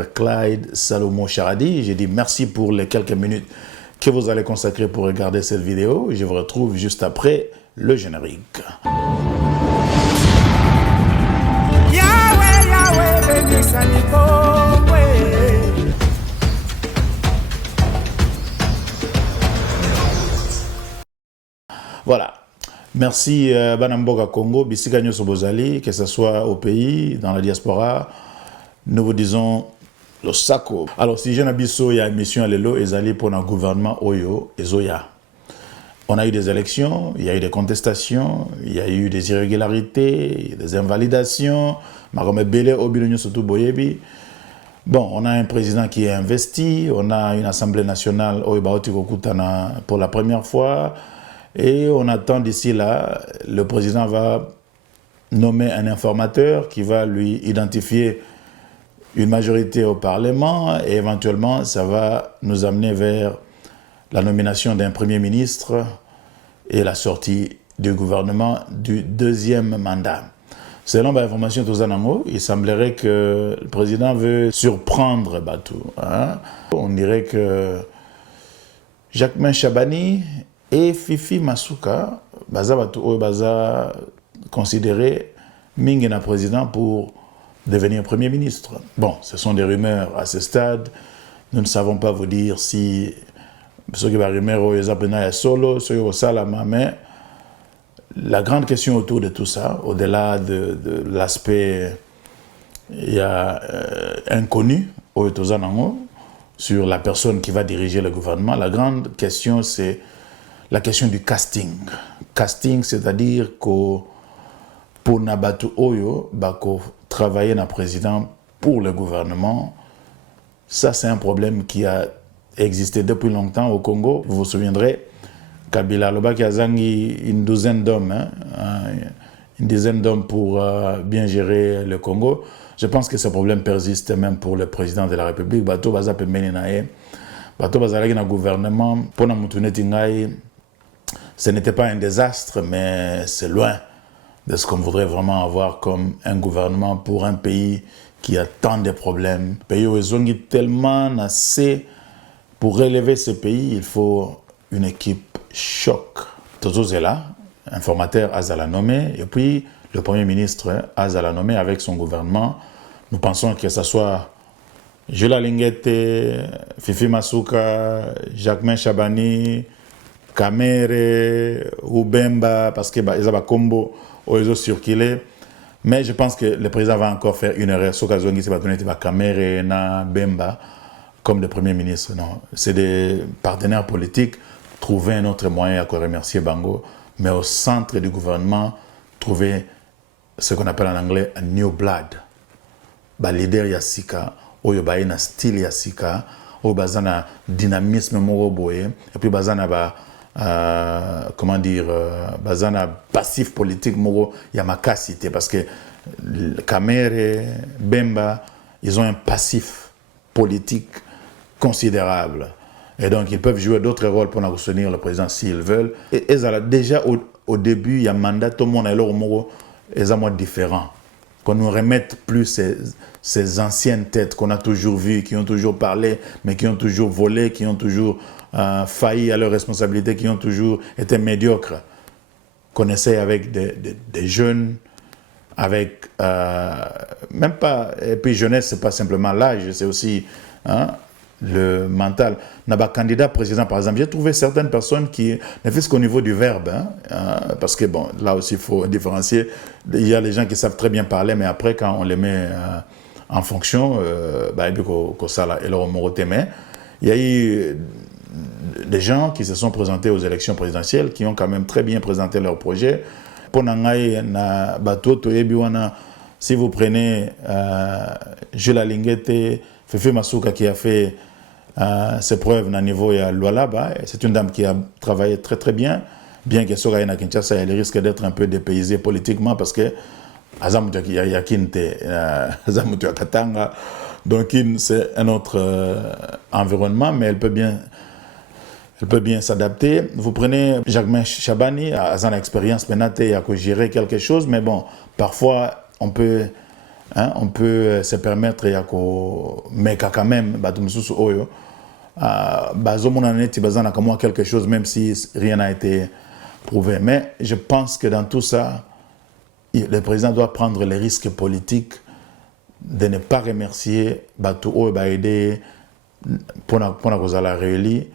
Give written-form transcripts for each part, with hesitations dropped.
Clyde Salomo Charadi. J'ai dit merci pour les quelques minutes que vous allez consacrer pour regarder cette vidéo. Je vous retrouve juste après le générique. Yahweh, Yahweh, béni Saniko, Voilà. Merci Banamboka Congo, Bisika Nyoso Bozali, que ce soit au pays, dans la diaspora. Nous vous disons le sako. Alors, si j'ai Nabiso, il y a une mission à l'élo, Ezali pour un gouvernement Oyo, Ezoya. On a eu des élections, il y a eu des contestations, il y a eu des irrégularités, des invalidations. Marome Bele, Obilonyo Sotou Boyebi. Bon, on a un président qui est investi, on a une assemblée nationale Oyo Baoti Kokutana pour la première fois. Et on attend d'ici là, le président va nommer un informateur qui va lui identifier une majorité au Parlement et éventuellement ça va nous amener vers la nomination d'un Premier ministre et la sortie du gouvernement du deuxième mandat. Selon l'information de Tozanango, il semblerait que le président veut surprendre Batou. Hein? On dirait que Jacquemain Chabani et Fifi Masuka, Baza considéré Mingena président pour devenir Premier ministre. Bon, ce sont des rumeurs à ce stade. Nous ne savons pas vous dire si ce qui va rumeur est solo, ce qui est salama, mais la grande question autour de tout ça, au-delà de l'aspect inconnu au Tozanango, sur la personne qui va diriger le gouvernement, la grande question c'est la question du casting. Casting, c'est-à-dire que pour Nabatu Oyo, Bako travailler na président pour le gouvernement, ça c'est un problème qui a existé depuis longtemps au Congo. Vous vous souviendrez, Kabila Loba qui a zangi une douzaine d'hommes, une dizaine d'hommes pour bien gérer le Congo. Je pense que ce problème persiste même pour le président de la République. Bato Baza Pemeni Nae, Bato Bazalagi na gouvernement, pour na Moutouneti Ngai, ce n'était pas un désastre, mais c'est loin de ce qu'on voudrait vraiment avoir comme un gouvernement pour un pays qui a tant de problèmes. Pays où ils ont tellement assez. Pour relever ce pays, il faut une équipe choc. Toto Zela, informateur Azala nommé, et puis le Premier ministre Azala nommé avec son gouvernement. Nous pensons que ce soit Jula Lingete, Fifi Masuka, Jacquemain Chabani, Kamere, Ubemba, parce qu'ils ont combo ils ont circulé. Mais je pense que le président va encore faire une erreur. Sokazongi, c'est pas Kamere, na Bemba, comme le Premier ministre. Non, c'est des partenaires politiques. Trouver un autre moyen à quoi remercier Bango. Mais au centre du gouvernement, trouver ce qu'on appelle en anglais un new blood. Ba leader Yassika, oyo ba ina style Yassika, oyo bazana dynamisme moro boye, et puis bazana ba comment dire, bazana passif politique moro yamakasité parce que Kamere, Bemba, ils ont un passif politique considérable. Et donc, ils peuvent jouer d'autres rôles pour nous soutenir le président s'ils veulent. Et déjà, au début, il y a un mandat, tout le monde est là au Moro, ils sont différents. Qu'on nous remette plus ces anciennes têtes qu'on a toujours vues, qui ont toujours parlé, mais qui ont toujours volé, qui ont toujours failli à leurs responsabilités, qui ont toujours été médiocres. Qu'on essaie avec des jeunes, avec même pas. Et puis, jeunesse, ce n'est pas simplement l'âge, c'est aussi. Le mental. Naba candidat président, par exemple, j'ai trouvé certaines personnes qui ne font qu'au niveau du verbe, parce que bon, là aussi il faut différencier. Il y a les gens qui savent très bien parler, mais après quand on les met en fonction, il y a eu des gens qui se sont présentés aux élections présidentielles, qui ont quand même très bien présenté leur projet. Si vous prenez Jula Lingete, Fifi Masuka qui a fait ses preuves au niveau de Lualaba, c'est une dame qui a travaillé très très bien que Soga na Kinshasa, elle risque d'être un peu dépaysée politiquement parce que Azamutu Yakinte, Azamutu Katanga, donc c'est un autre environnement, mais elle peut bien s'adapter. Vous prenez Jacquemain Chabani, à son expérience, il a gérer quelque chose, mais bon, parfois on peut hein, on peut se permettre mais quand même batumsusu oyo bazomona neti bazana comme quelque chose même si rien n'a été prouvé. Mais je pense que dans tout ça, le président doit prendre les risques politiques de ne pas remercier Batu oyo ba aider pour la rééli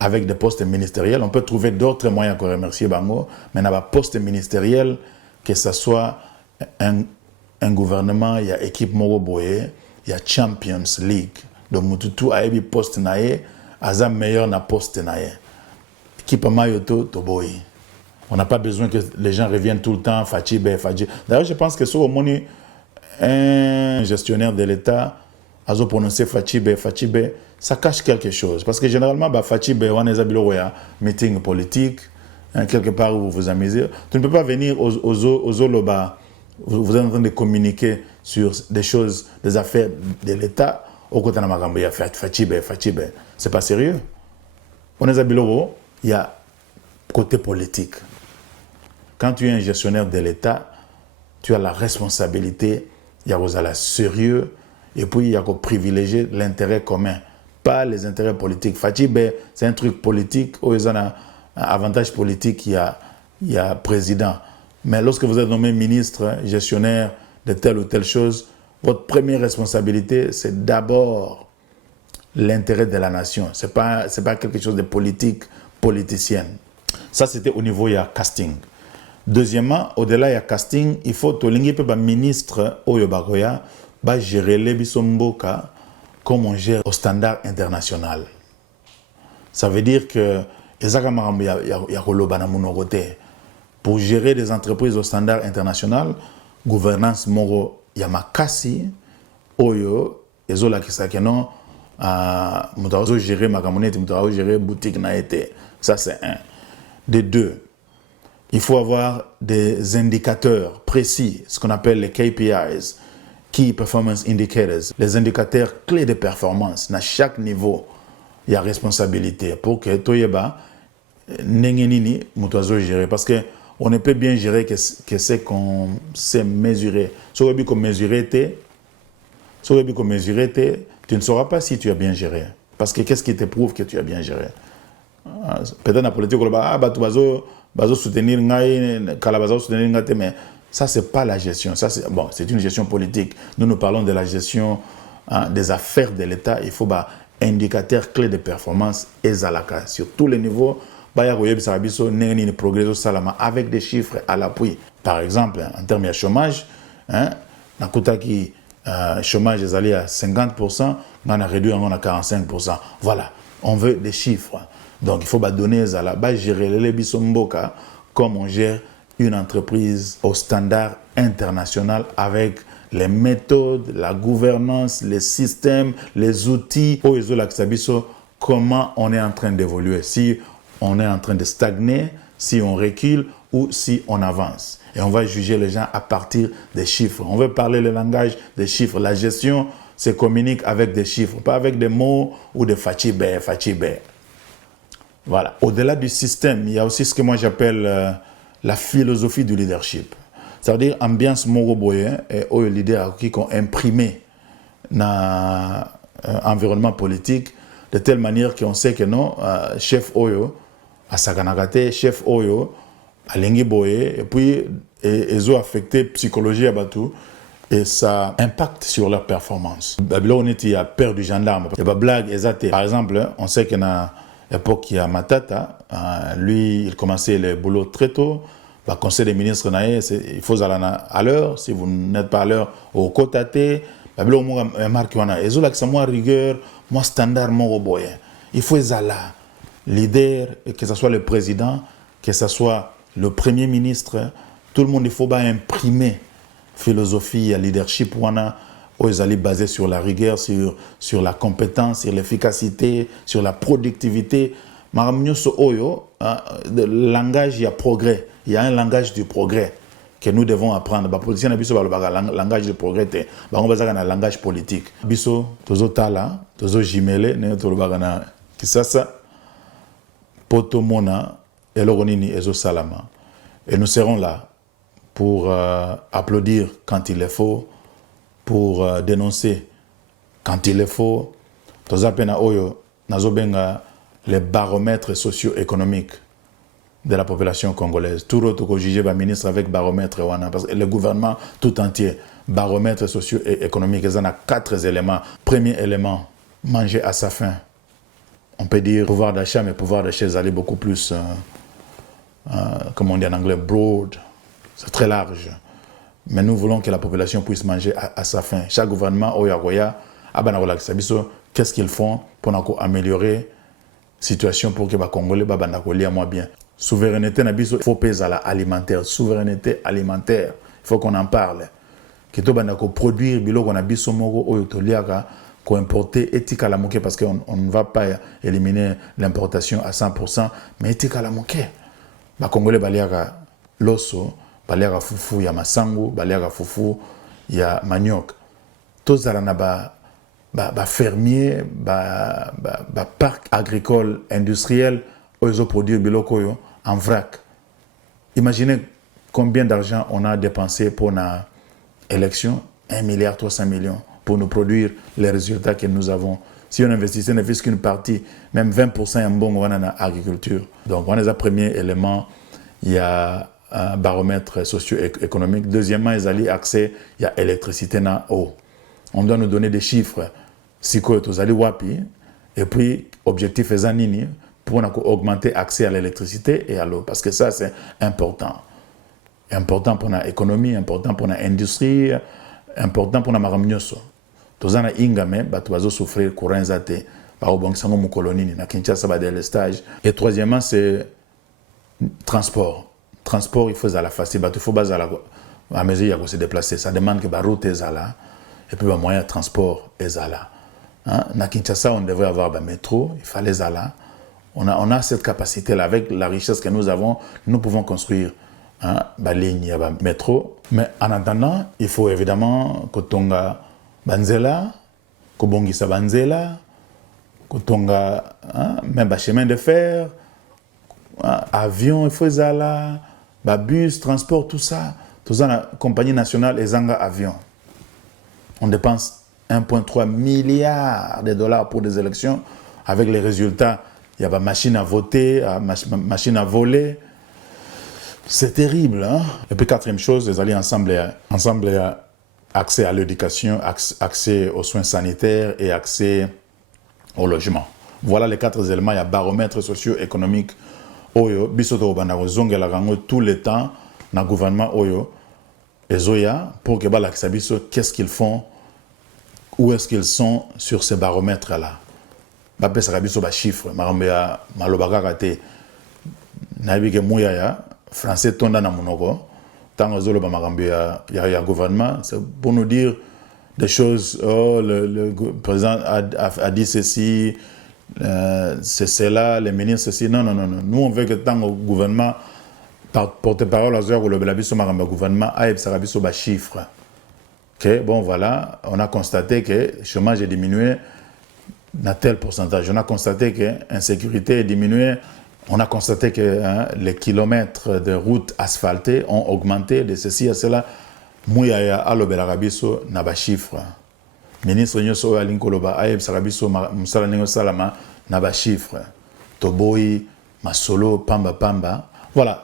avec des postes ministériels. On peut trouver d'autres moyens pour remercier Bango, mais dans un poste ministériel, que ce soit un gouvernement, il y a équipe Moroboye, il y a Champions League. Donc, Mututu a un poste naé, Azam meilleur na poste naé. Équipe Mayoto, Toboyi. On n'a pas besoin que les gens reviennent tout le temps, Fachibe. D'ailleurs, je pense que sur au moins un gestionnaire de l'État, Azo prononcer Fachibe, ça cache quelque chose. Parce que généralement, Fachibe, on est un meeting politique, hein, quelque part où vous vous amusez. Tu ne peux pas venir aux Oloba, vous êtes en train de communiquer sur des choses, des affaires de l'État, au côté de Magambo, Fachibe. C'est pas sérieux. On est à Biloro, il y a côté politique. Quand tu es un gestionnaire de l'État, tu as la responsabilité, il y a la sérieux, et puis il y a qu'à privilégier l'intérêt commun, pas les intérêts politiques. Fachibe, c'est un truc politique, où il y a un avantage politique, il y a président. Mais lorsque vous êtes nommé ministre, gestionnaire de telle ou telle chose, votre première responsabilité, c'est d'abord l'intérêt de la nation. Ce n'est pas quelque chose de politique, politicienne. Ça, c'était au niveau, il y a casting. Deuxièmement, au-delà, il y a casting, il faut que le ministre Oyobakoya gérer les bisomboka comme on gère au standard international. Ça veut dire que pour gérer des entreprises au standard international, gouvernance moro yamakasi oyo ezola kisakeno mutazo gérer makamonete mutazo gérer boutique na été. Ça c'est un. De deux, il faut avoir des indicateurs précis, ce qu'on appelle les KPIs, Key Performance Indicators, les indicateurs clés de performance. À chaque niveau, il y a responsabilité pour que Toyeba n'engenini mutazo gérer. Parce qu'on ne peut bien gérer que c'est qu'on sait mesurer. Si on veut mesurer, tu ne sauras pas si tu as bien géré. Parce que qu'est-ce qui te prouve que tu as bien géré? Peut-être dans la politique, on va soutenir, mais ça, ce n'est pas la gestion. Ça, c'est une gestion politique. Nous parlons de la gestion des affaires de l'État. Il faut indicateur clé de performance et Zalaka. Sur tous les niveaux, avec des chiffres à l'appui. Par exemple, en termes de chômage, chômage est allé à 50%, on a réduit à 45%. Voilà, on veut des chiffres. Donc il faut donner gérer les bisomboka comme on gère une entreprise au standard international avec les méthodes, la gouvernance, les systèmes, les outils. Comment on est en train d'évoluer, si on est en train de stagner, si on recule ou si on avance. Et on va juger les gens à partir des chiffres. On veut parler le langage des chiffres. La gestion se communique avec des chiffres, pas avec des mots ou des fachibe. Voilà. Au-delà du système, il y a aussi ce que moi j'appelle la philosophie du leadership. Ça veut dire ambiance moroboye et aux leaders qui ont imprimé dans l'environnement politique de telle manière qu'on sait que non, chef Oyo, à Saganagate, chef Oyo, à Lengiboye, et puis ils ont affecté la psychologie à Batou, et ça impacte sur leur performance. Babylone, il y a peur du gendarme. Il y a pas blague, exacte. Par exemple, on sait qu'il y a l'époque, il y a Matata, lui, il commençait le boulot très tôt. Le conseil des ministres, il faut aller à l'heure. Si vous n'êtes pas à l'heure, au côté, Babylone, marque, ils ont moi rigueur, moi standard, mon boy. Il faut aller leader, que ce soit le président, que ce soit le premier ministre, tout le monde, il faut imprimer philosophie et leadership ils allaient basés sur la rigueur, sur la compétence, sur l'efficacité, sur la productivité. Le langage, il y a progrès. Il y a un langage du progrès que nous devons apprendre. Les politiciens le langage du progrès, on va un langage politique. Biso, tozo tala, tozo jimele, ne to bagana kisasa, poto mona, eloronini ezo salama. Et nous serons là pour applaudir quand il le faut, pour dénoncer quand il le faut. Tozapena oyo nazobenga les baromètres socio-économiques de la population congolaise. Tout autre que juger le ministre avec baromètre parce que le gouvernement tout entier, baromètre socio-économique, ils en a 4 éléments. Premier élément, manger à sa faim. On peut dire pouvoir d'achat, mais pouvoir d'achat est allé beaucoup plus, comme on dit en anglais, broad. C'est très large. Mais nous voulons que la population puisse manger à sa faim. Chaque gouvernement, qu'est-ce qu'ils font pour améliorer la situation pour que les Congolais soient moins bien. Souveraineté, il faut peser à l'alimentaire. Souveraineté alimentaire, il faut qu'on en parle. Que tout le produire, qu'on a biso moko, qu'on importer éthique à la moquette parce qu'on ne va pas éliminer l'importation à 100%, mais éthique à la moquette. Les Congolais baliaka l'osso, baliaka fufu, il y a masangu, baliaka fufu, il y a manioc. Tous les fermiers, parcs agricoles, industriels, ils ont produit biloko en vrac. Imaginez combien d'argent on a dépensé pour la élection, 1,3 milliard pour nous produire les résultats que nous avons. Si on investissait ne fût qu'une partie, même 20% en bon dans l'agriculture. Donc, on a le premier élément, il y a un baromètre socio-économique. Deuxièmement, il y a accès, il y a électricité dans l'eau. On doit nous donner des chiffres. Si vous allez wapi, et puis, objectif est zanini pour augmenter l'accès à l'électricité et à l'eau. Parce que ça, c'est important. Important pour l'économie, important pour l'industrie, important pour la maramnyoso. Tozana ingame, tu vas souffrir courant zate, par au banque sango mukoloni, na Kinshasa ba délestage. Et troisièmement, c'est transport. Transport, il faut à la facile, il faut baser à mesure il se déplacer. Ça demande que la route est là, et puis le moyen de transport est là. Na Kinshasa, on devrait avoir le métro, il fallait là. On a cette capacité-là, avec la richesse que nous avons, nous pouvons construire la ligne, le métro. Mais en attendant, il faut évidemment que tonga banzela, que bongisa banzela, que tonga même chemin de fer, avion, il faut là, bus, transport, tout ça. Tout ça, la compagnie nationale et Zanga Avion. On dépense 1,3 milliard de dollars pour des élections. Avec les résultats, il y a des machines à voter, machines à voler. C'est terrible. Hein? Et puis, quatrième chose, les alliés ensemble accès à l'éducation, accès aux soins sanitaires et accès au logement. Voilà les 4 éléments. Il y a baromètre socio-économique. Oyo, bisoto banako zongela rango tout le temps dans le gouvernement Oyo. Et Zoya, pour que la qu'est-ce qu'ils font, où est-ce qu'ils sont sur ces baromètres-là. Bapé Sarabiso ba chiffre, marambea malobaka kate. Nabike mouyaya, français tonda na monoko. Tango zolo ba marambea ya gouvernement, c'est pour nous dire des choses. Oh, le président a dit ceci, c'est cela, les ministres ceci. Non. Nous on veut que tant au gouvernement porte-parole à Zoya ou le Belabiso marambea gouvernement aïe Sarabiso ba chiffre. Ok, bon voilà, on a constaté que le chômage est diminué dans tel pourcentage. On a constaté que l'insécurité est diminuée. On a constaté que les kilomètres de routes asphaltées ont augmenté de ceci à cela. Mouyaya alobelarabiso n'a pas chiffre. Ministre Nyoso Alinkoloba Aeb Sarabiso Moussala Ningo Salama n'a pas chiffre. Toboyi, Masolo, Pamba. Voilà.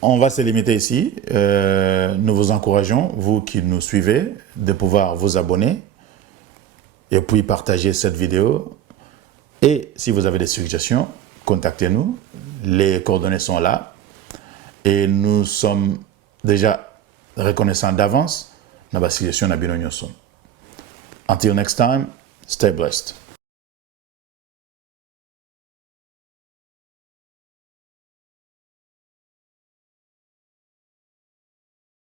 On va se limiter ici. Nous vous encourageons, vous qui nous suivez, de pouvoir vous abonner et puis partager cette vidéo. Et si vous avez des suggestions, contactez-nous. Les coordonnées sont là. Et nous sommes déjà reconnaissants d'avance dans la situation de Bino Nyoso. Until next time, stay blessed.